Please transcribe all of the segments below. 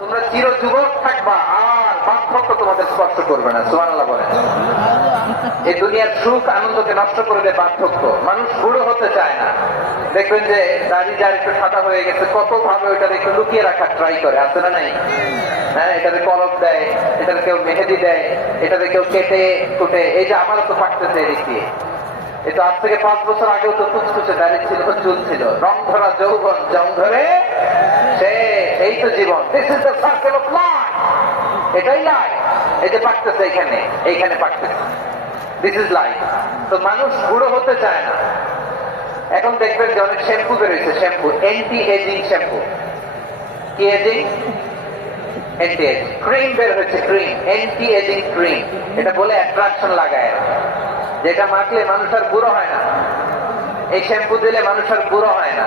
তোমরা চির যুবক থাকবা, আর বার্ধক্য তোমাদের স্পর্শ করবে না, সুবহানাল্লাহ বলেন। এই দুনিয়ার সুখ আনন্দকে নষ্ট করে দেয় বার্ধক্য। মানুষ বুড়ো হতে চায় না। দেখবেন যে দাড়ি যার একটু সাদা হয়ে গেছে, কত ভাবে ওইটা একটু লুকিয়ে রাখার ট্রাই করে, আছে না নাই? হ্যাঁ এটাতে কলম দেয় এটাতে কেউ মেহেদি দেয় এটাতে কেউ কেটে কুটে, এই যে আমারও তো পাকতেছে এদিক দিয়ে। এটা আজ থেকে পাঁচ বছর আগেও তো কুচকুচে দাঁড়িয়ে ছিল চুল ছিল। রং ধরা যৌবন, জং ধরে সে এই তো জীবন। This is the circle of life এটাই লাইফ এই যে পাকতেছে এখানে, এইখানে পাকতেছে। দিস ইজ লাইফ তো মানুষ বুড়ো হতে চায় না। এখন দেখবেন যে অনেক শ্যাম্পু বেরোয়েছে শ্যাম্পু। Anti ageing shampoo. কি এজিং এন্টি এজিং ক্রিম বের হয়েছে ক্রিম এন্টি এজিং ক্রিম এটা বলে অ্যাট্রাকশন লাগায়। যেটা মাখলে মানুষ আর বুড়ো হয় না। এই শ্যাম্পু দিলে মানুষ আর বুড়ো হয় না।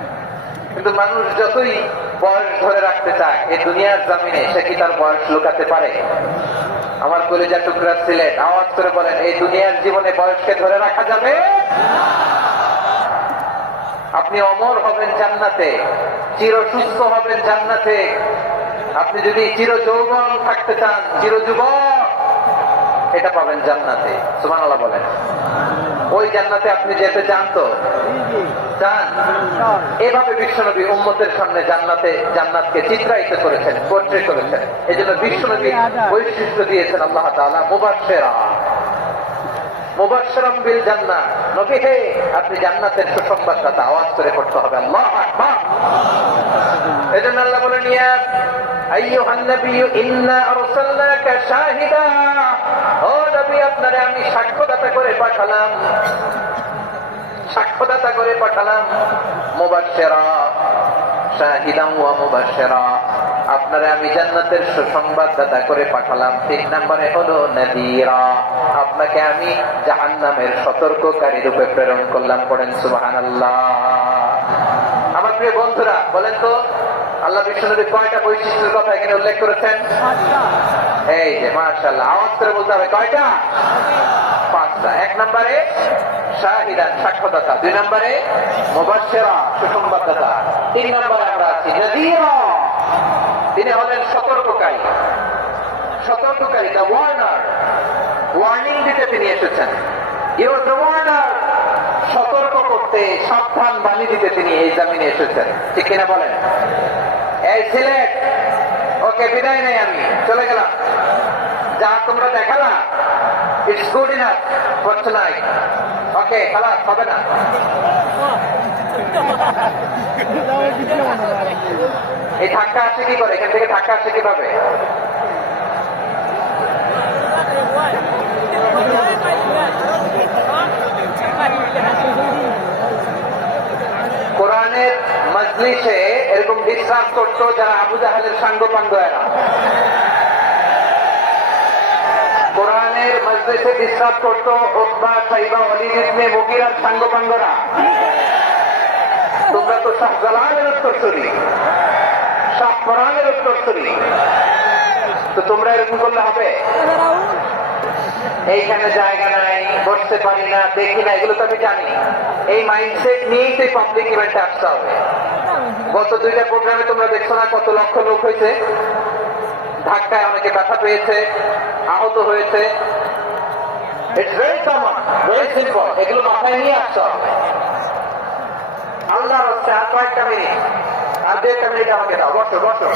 কিন্তু মানুষ যতই বয়স ধরে রাখতে চায়, এই দুনিয়ার জামিনে সে কি তার বয়স লুকাতে পারে? আমার কলেজা টুকরা সিলেট আওয়াজ করে বলেন, এই দুনিয়ার জীবনে বয়সকে ধরে রাখা যাবে? আপনি অমর হবেন জান্নাতে, চির সুস্থ হবেন জান্নাতে। আপনি যদি চির যৌবন থাকতে চান, চির যুবক, এটা পাবেন জান্নাতে। সুবহানাল্লাহ বলেন। ওই জান্নাতে আপনি যেতে চান তো? এভাবে বিশ্বনবী উম্মতের সামনে জান্নাতে, জান্নাতকে চিত্রায়িত করেছেন পোর্ট্রে করেছেন। এই জন্য বিশ্বনবী বৈশিষ্ট্য দিয়েছেন আল্লাহ নবী হে, আপনি জান্নাতের সুসংবাদদাতা আওয়াজ করে পড়তে হবে। আল্লাহু এজন্য আল্লাহ বলেন, ইয়া আইয়ুহান আপনারে আমি করে পাঠালাম। করে পাঠালাম। আপনারে আমি জান্নাতের সুসংবাদদাতা করে পাঠালাম। তিন নম্বরে হলো নাদিরা। আপনাকে আমি জাহান্নামের সতর্ককারী রূপে প্রেরণ করলাম। পড়েন সুবহানাল্লাহ। আমার প্রিয় বন্ধুরা, বলেন তো আল্লাহ বিষ্ণুনবী কয়টা বৈশিষ্ট্যের কথা এখানে উল্লেখ করেছেন? এই যে মার্শাল্লাহ আওয়াজ করে বলতে হবে, কয়টা? পাঁচটা। এক নম্বরে শাহিদান দুই নম্বরে তিন হলেন সতর্ককারী। The Warner. ওয়ার্নিং তিনি এসেছেন ইউর দ্য ওয়ার্নার সতর্ক করতে সাবধান বাণী দিতে তিনি এই জামিনে এসেছেন। ঠিক কিনা বলেন? এই সিলেট ওকে বিদায় নেই আমি, চলে গেলাম। যা তোমরা দেখালা it's good enough for tonight okay, খালাস, হবে না। এই ধাক্কা আসে কি করে? এখান থেকে ধাক্কা আসে কীভাবে কোরআনের মজলিসে এরকম ডিসকাস করতো যারা আবু জাহালের সাঙ্গ পাঙ্গ এরা কোরআনের মজলিসে ডিসকাস করতো ওতবা সাইবা অলিদ ইবনে মুগিরার সাঙ্গ পাঙ্গরা তোমরা তো শাহজালালের উত্তরসূরি শাহ কোরআনের উত্তরসূরি তো তোমরা এরকম করলে হবে? এইখানে জায়গা নাই, বসতে পারি না, দেখি না, এগুলো তো আমি জানি। এই মাইন্ডসেট নিয়েই তো পাবলিক ইভেন্টে আসতে হবে। গত দুইটা প্রোগ্রামে তোমরা দেখছ না কত লক্ষ লোক হয়েছে। ধাক্কায় অনেকে ব্যথা পেয়েছে, আহত হয়েছে। এগুলো নিয়ে আর কয়েকটা আর দেড়টা মিনিট আমাকে দাও। বসো বসো।